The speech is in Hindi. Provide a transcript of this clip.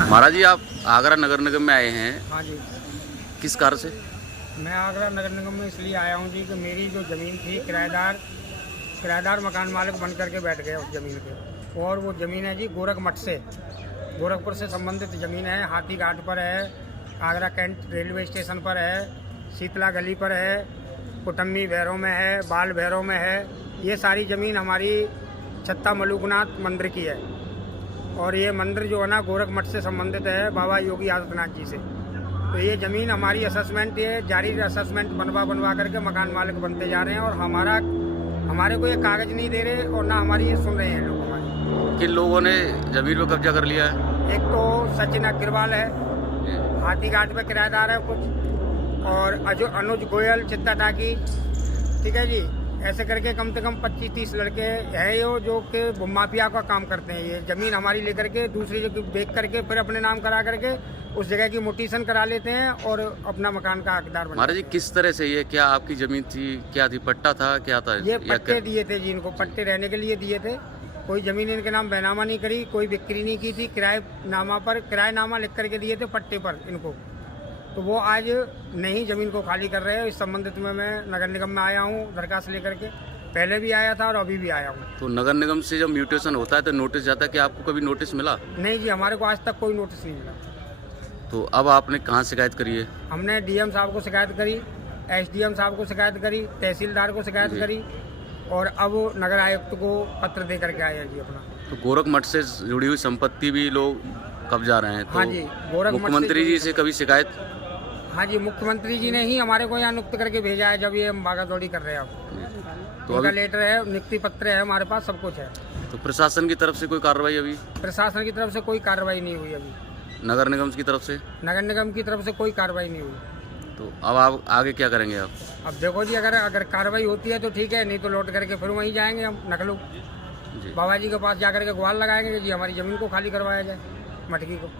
महाराज जी, आप आगरा नगर निगम में आए हैं, हाँ जी, किस कार्य से? मैं आगरा नगर निगम में इसलिए आया हूँ जी कि मेरी जो ज़मीन थी किराएदार मकान मालिक बन करके बैठ गए उस ज़मीन पे। और वो ज़मीन है जी गोरखपुर से संबंधित ज़मीन है। हाथी घाट पर है, आगरा कैंट रेलवे स्टेशन पर है, शीतला गली पर है, कुटम्मी भैरव में है, बाल भैरव में है। ये सारी ज़मीन हमारी छत्ता मलुकनाथ मंदिर की है। और ये मंदिर जो है ना गोरख मठ से संबंधित है बाबा योगी आदित्यनाथ जी से। तो ये ज़मीन हमारी असेसमेंट, ये जारी असेसमेंट बनवा करके मकान मालिक बनते जा रहे हैं। और हमारे को ये कागज़ नहीं दे रहे और ना हमारी ये सुन रहे हैं लोग हमारे। किन लोगों ने जमीन पर कब्जा कर लिया है? एक तो सचिन अग्रवाल है, हाथी घाट पे किराएदार है कुछ, और अनुज गोयल चित्ता टाकी, ठीक है जी। ऐसे करके कम से कम 25-30 लड़के हैं जो कि माफिया का काम करते हैं। ये ज़मीन हमारी लेकर के दूसरी जगह बेच करके फिर अपने नाम करा करके उस जगह की मोटिशन करा लेते हैं और अपना मकान का हकदार बनते हैं। महाराज जी, किस तरह से ये, क्या आपकी जमीन थी, क्या थी, पट्टा था, क्या था? ये पट्टे दिए थे जी, इनको पट्टे रहने के लिए दिए थे। कोई ज़मीन इनके नाम बैनामा नहीं करी, कोई बिक्री नहीं की थी। किराएनामा लिख करके दिए थे पट्टे पर इनको। तो वो आज नहीं ज़मीन को खाली कर रहे हैं। इस संबंधित में मैं नगर निगम में आया हूँ दरखास्त लेकर के। पहले भी आया था और अभी भी आया हूँ। तो नगर निगम से जब म्यूटेशन होता है तो नोटिस जाता है, कि आपको कभी नोटिस मिला? नहीं जी, हमारे को आज तक कोई नोटिस नहीं मिला। तो अब आपने कहाँ शिकायत करी है? हमने डीएम साहब को शिकायत करी, एसडीएम साहब को शिकायत करी, तहसीलदार को शिकायत करी, और अब नगर आयुक्त को पत्र दे करके आए जी अपना। तो गोरख मठ से जुड़ी हुई संपत्ति भी लोग कब्जा रहे हैं, तो हाँ जी, गोरख मठ मुख्यमंत्री जी से कभी शिकायत? हाँ जी, मुख्यमंत्री जी ने ही हमारे को यहाँ नियुक्त करके भेजा है जब ये हम भागादौड़ी कर रहे हैं। अब तो अभी लेटर है, नियुक्ति पत्र है, हमारे पास सब कुछ है। तो प्रशासन की तरफ से कोई कार्रवाई अभी? प्रशासन की तरफ से कोई कार्रवाई नहीं हुई अभी। नगर निगम की तरफ से? नगर निगम की तरफ से कोई कार्रवाई नहीं हुई। तो अब आप आगे क्या करेंगे आप? अब देखो जी, अगर कार्रवाई होती है तो ठीक है, नहीं तो लौट करके फिर वहीं जाएंगे हम नकलू जी। बाबा जी के पास जाकर के गुहार लगाएंगे कि जी हमारी ज़मीन को खाली करवाया जाए, मटकी को।